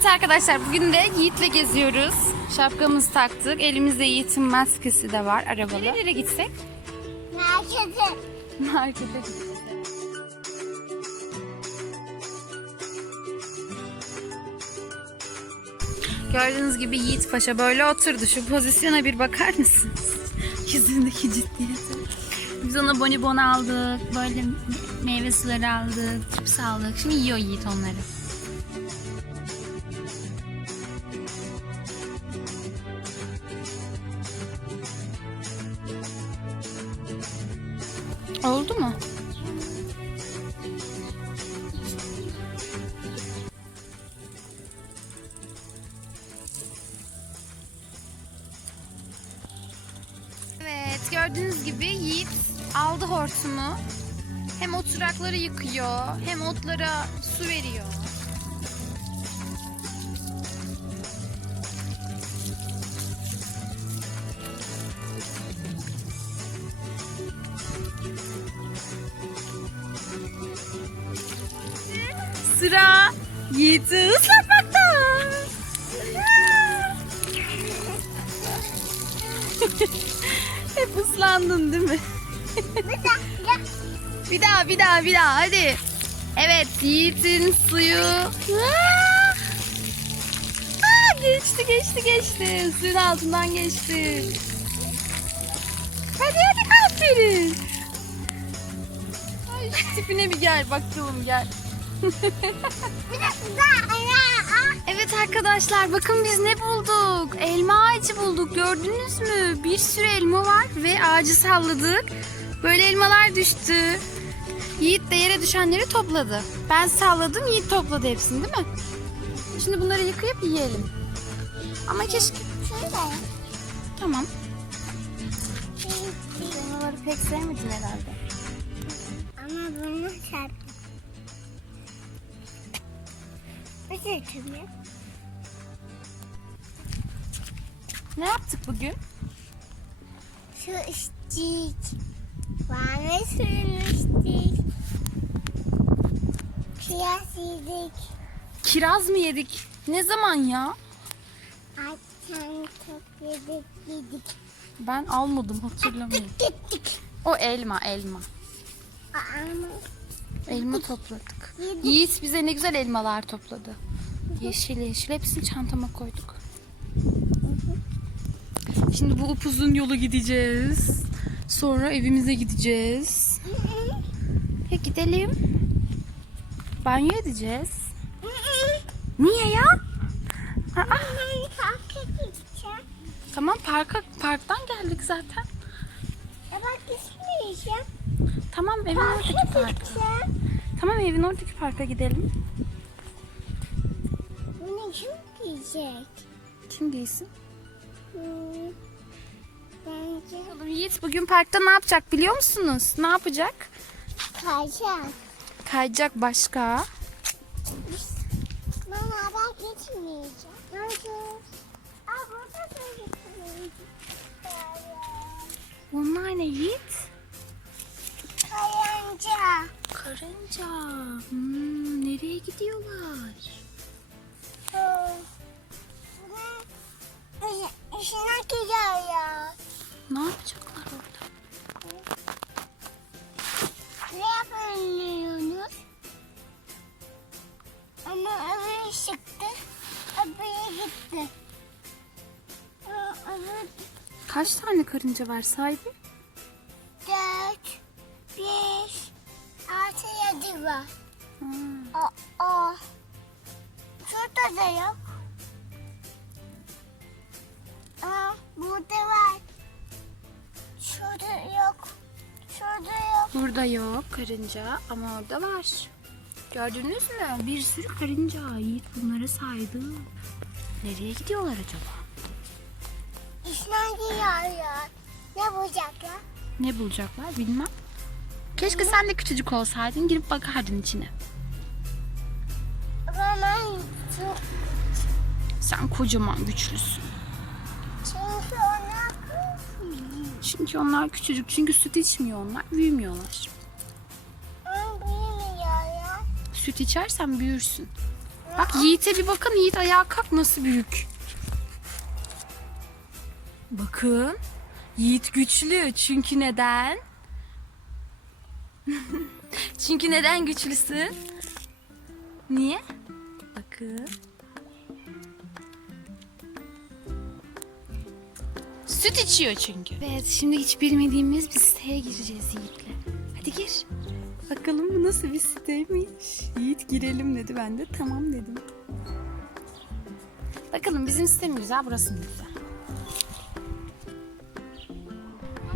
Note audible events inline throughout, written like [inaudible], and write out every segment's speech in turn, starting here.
Evet arkadaşlar bugün de Yiğit'le geziyoruz. Şapkamızı taktık. Elimizde Yiğit'in maskesi de var arabalı. Nereye gitsek? Merkeze. Markete gideceğiz. Gördüğünüz gibi Yiğit Paşa böyle oturdu. Şu pozisyona bir bakar mısınız? Yüzündeki ciddiyeti. Biz ona bonibon aldık. Böyle meyve suları aldık. Cips aldık. Şimdi yiyor Yiğit onları. Gördüğünüz gibi Yiğit aldı hortumu. Hem oturakları yıkıyor hem otlara su veriyor. Sıra Yiğit'i ıslatmakta. [laughs] Hep ıslandın değil mi? bir daha bir daha bir daha hadi. Evet Yiğit'in suyu. Aa, geçti geçti geçti. Suyun altından geçti. Hadi hadi aferin. Ay şu tipine bir gel bakalım gel. Evet arkadaşlar bakın biz ne bulduk? Elma ağacı bulduk gördünüz mü? Bir sürü elma var ve ağacı salladık. Böyle elmalar düştü. Yiğit de yere düşenleri topladı. Ben salladım Yiğit topladı hepsini değil mi? Şimdi bunları yıkayıp yiyelim. Ama keşke... Tamam. Elmaları pek sevmedin herhalde. Ama bunu çarptım. Ne yaptık bugün? Şu içtik. Bana sürmüştük. Kıyas yedik. Kiraz mı yedik? Ne zaman ya? Açan çok yedik yedik. Ben almadım hatırlamıyorum. Gittik. O elma elma. Ama Elma topladık. Yedik. Yiğit bize ne güzel elmalar topladı. Yeşil yeşil hepsini çantama koyduk. Şimdi bu upuzun yolu gideceğiz. Sonra evimize gideceğiz. Ya gidelim. Banyo edeceğiz. Niye ya? Aa, tamam parka parktan geldik zaten. Ya bak gitmeyeceğim. Tamam evin oradaki parka. Tamam evin oradaki parka gidelim. Bunu kim giyecek? Kim giysin? Hmm. Bence Oğlum Yiğit bugün parkta ne yapacak biliyor musunuz? Ne yapacak? kayacak. Kayacak başka. Mama ben gitmeyeceğim. Nerede? Aa burada da gitmeyeceğim. Onlar ne Yiğit? Kayanca. Karınca. Hmm, nereye gidiyorlar? İşine gidiyor ya. Ne yapacaklar orada? Ne yapıyorsunuz? Ama öbürü çıktı. Öbürü gitti. Kaç tane karınca var sahibi? Var. Hmm. Aa. Şurada da yok. Aa, burada var. Şurada yok. Şurada yok. Burada yok karınca ama orada var. Gördünüz mü? Bir sürü karınca. Yiğit bunları saydı. Nereye gidiyorlar acaba? İşine gidiyor ya. Ne bulacak ya? Ne bulacaklar bilmem. Keşke sen de küçücük olsaydın girip bakardın içine. Ama ben çok... Sen kocaman güçlüsün. Çünkü ona... Çünkü onlar küçücük. Çünkü süt içmiyor onlar. Büyümüyorlar. Ama büyümüyor ya. Süt içersen büyürsün. Bak Yiğit'e bir bakın. Yiğit ayağa kalk nasıl büyük. Bakın. Yiğit güçlü. Çünkü neden? [laughs] Çünkü neden güçlüsün? Niye? Bakın. Süt içiyor çünkü. Evet şimdi hiç bilmediğimiz bir siteye gireceğiz Yiğit'le. Hadi gir. Bakalım bu nasıl bir siteymiş. Yiğit girelim dedi ben de tamam dedim. Bakalım bizim site mi güzel burası mı güzel?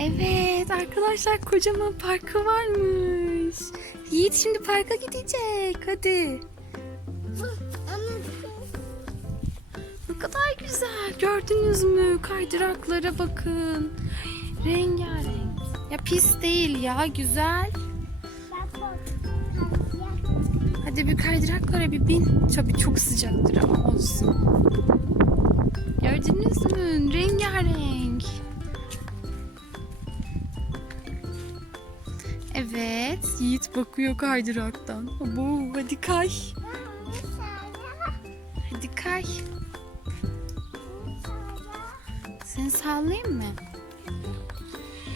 Evet arkadaşlar kocaman parkı varmış. Yiğit şimdi parka gidecek hadi. Ne kadar güzel. Gördünüz mü? Kaydıraklara bakın. Rengarenk. Ya pis değil ya güzel. Hadi bir kaydıraklara bir bin. Tabii çok sıcaktır ama olsun. Gördünüz mü? Rengarenk. Evet, Yiğit bakıyor kaydıraktan. Abo, hadi kay. Hadi kay. Seni sallayayım mı?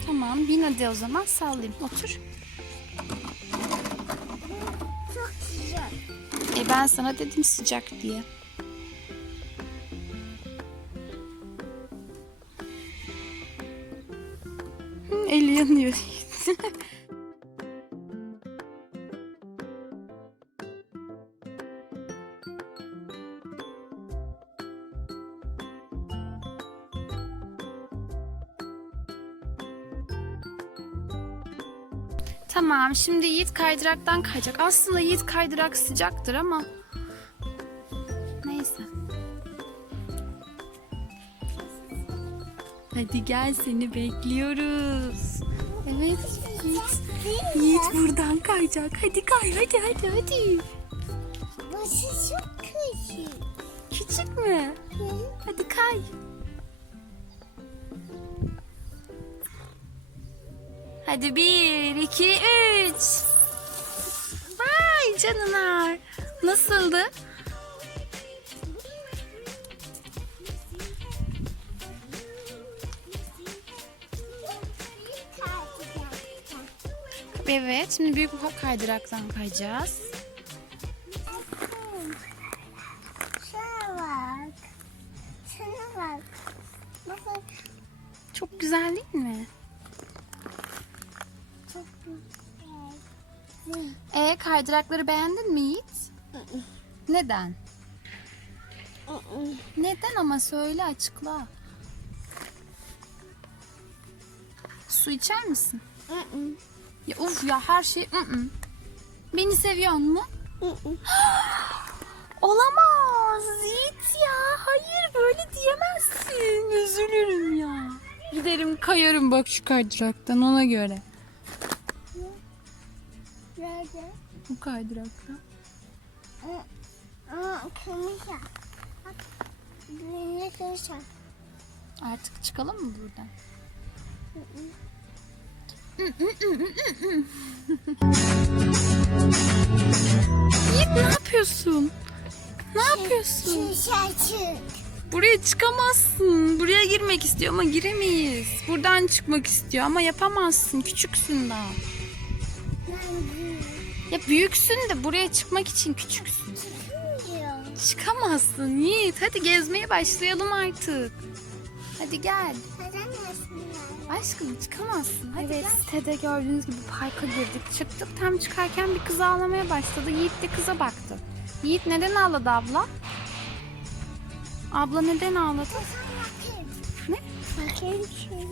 Tamam, bin hadi o zaman sallayayım. Otur. Çok güzel. E ben sana dedim sıcak diye. Hı, Eli yanıyor. [laughs] Tamam şimdi Yiğit kaydıraktan kayacak. Aslında Yiğit kaydırak sıcaktır ama. Neyse. Hadi gel seni bekliyoruz. Evet Yiğit. Yiğit buradan kayacak. Hadi kay hadi hadi hadi. Burası çok küçük. Küçük mü? Hadi kay. Hadi bir, iki, üç. Vay canına. Nasıldı? Evet, şimdi büyük bir kaydıraktan kayacağız. Çok güzel değil mi? Kaydırakları beğendin mi Yiğit? Neden? Neden ama söyle açıkla. Su içer misin? Ya uf ya her şey ı-ı. Beni seviyor mu? [gasps] Olamaz Yiğit ya. Hayır böyle diyemezsin. Üzülürüm ya. Giderim kayarım bak şu kaydıraktan ona göre. Bu kaydıraktan. Aa, kırmızı. Düğüne kırmızı. Artık çıkalım mı buradan? Yiğit ne yapıyorsun? Ne yapıyorsun? Buraya çıkamazsın. Buraya girmek istiyor ama giremeyiz. Buradan çıkmak istiyor ama yapamazsın. Küçüksün daha. Ya büyüksün de buraya çıkmak için küçüksün. Çıkamazsın Yiğit. Hadi gezmeye başlayalım artık. Hadi gel. Aşkım çıkamazsın. Hadi evet, sitede gördüğünüz gibi parka girdik. Çıktık tam çıkarken bir kız ağlamaya başladı. Yiğit de kıza baktı. Yiğit neden ağladı abla? Abla neden ağladı? Ne?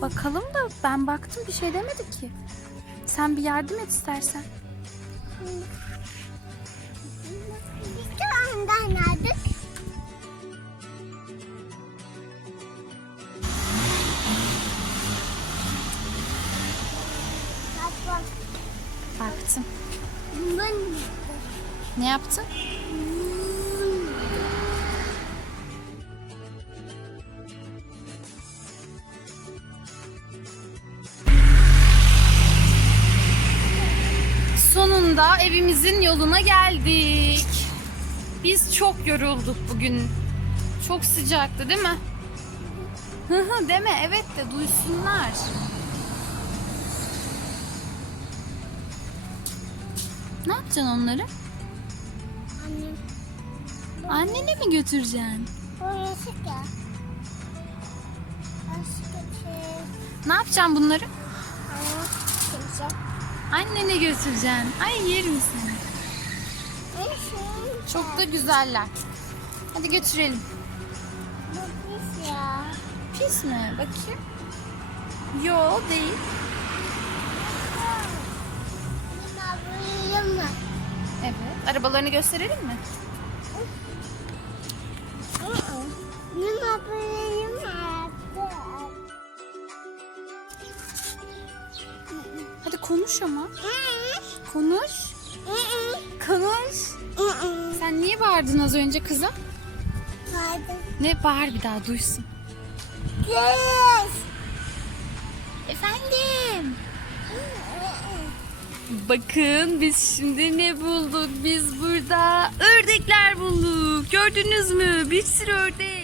Bakalım da ben baktım bir şey demedi ki. Sen bir yardım et istersen. Biz de Ne yaptın? Evimizin yoluna geldik. Biz çok yorulduk bugün. Çok sıcaktı değil mi? Hı hı deme evet de duysunlar. Ne yapacaksın onları? Annem. Annene mi götüreceksin? Burası ya. Şey. Ne yapacaksın bunları? Kimse. Annene götüreceksin. Ay yerim seni. Çok da güzeller. Hadi götürelim. Bu pis ya. Pis mi? Bakayım. Yo değil. Evet. Arabalarını gösterelim mi? Lina buraya konuş ama. Konuş. Konuş. Sen niye bağırdın az önce kıza? Pardon. Ne bağır bir daha duysun. Kız. Efendim. Bakın biz şimdi ne bulduk? Biz burada ördekler bulduk. Gördünüz mü? Bir sürü ördek.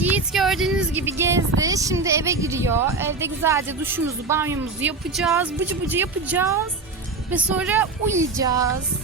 Yiğit gördüğünüz gibi gezdi. Şimdi eve giriyor. Evde güzelce duşumuzu, banyomuzu yapacağız. Bıcı bıcı yapacağız. Ve sonra uyuyacağız.